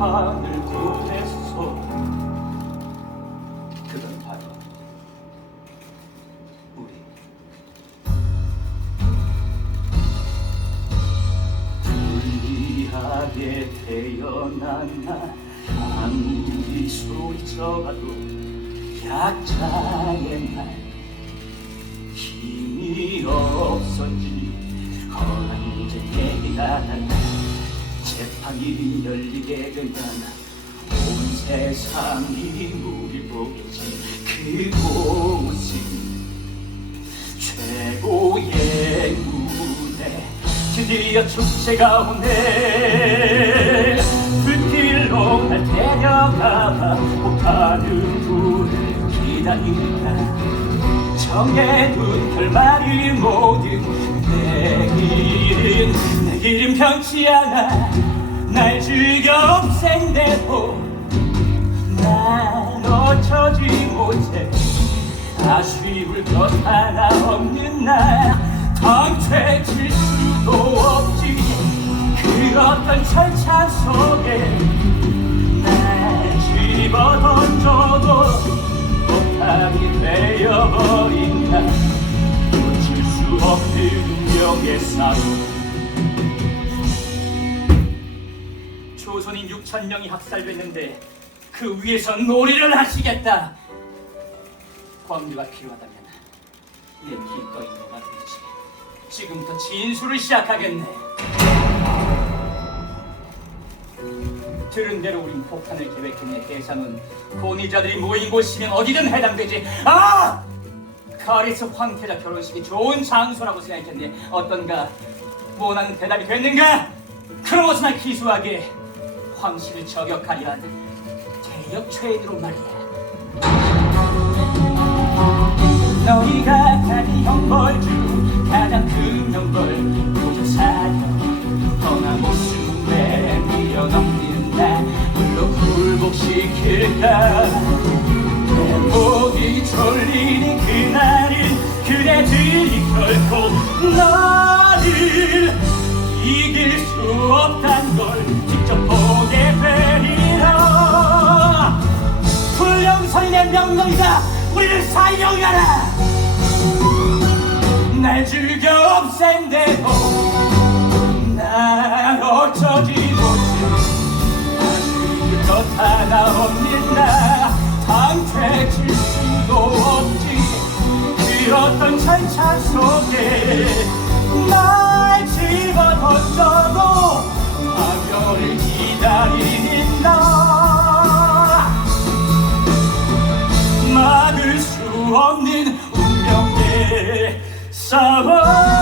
하늘 보냈어. 그건 바로 우리. 불리하게 태어난 나? 아무리 소리쳐봐도 약자의 날 힘이 없었지 재판이 열리게 되면 온 세상이 우릴 보겠지 그곳은 최고의 무대 드디어 축제가 오네. 불길로 날 데려가봐. 혹하는 불을 기다린다. 정해둔 결말이 모든 내일은 내일은 변치 않아 날 즐겨 없앤대도 난 어쩌지 못해. 아쉬울 것 하나 없는 날 강퇴칠 수도 없지. 그 어떤 절차 속에 날 집어 던져도 못하게 되어버린다 놓칠 수 없는 운명의 싸움 조선인 6천 명이 학살됐는데 그 위에서 놀이를 하시겠다. 권유가 필요하다면 내 기꺼이 녹아들지. 지금부터 진술을 시작하겠네. 들은 대로 우린 폭탄을 계획했네 대상은 고니자들이 모인 곳이면 어디든 해당되지. 아! 카리스 황태자 결혼식이 좋은 장소라고 생각했네. 어떤가? 원하는 대답이 됐는가? 날 기수하게 황실을 저격하리란 대역 최인으로 말이야. 너희가 가진 형벌 중 가장 큰 형벌 고조사령 뻔한 모습에 밀어넘긴다. 물로 굴복시킬까? 내 목이 졸리는 그날은 그대들이 결코 나를 이길 수 없단 걸 명령이다. 우리를 사용하라. 날 즐겨 없앤대도 난 어쩌지 못해 것 하나 없는 나 당최칠 수도 없지. 그 어떤 절차 속에 싸움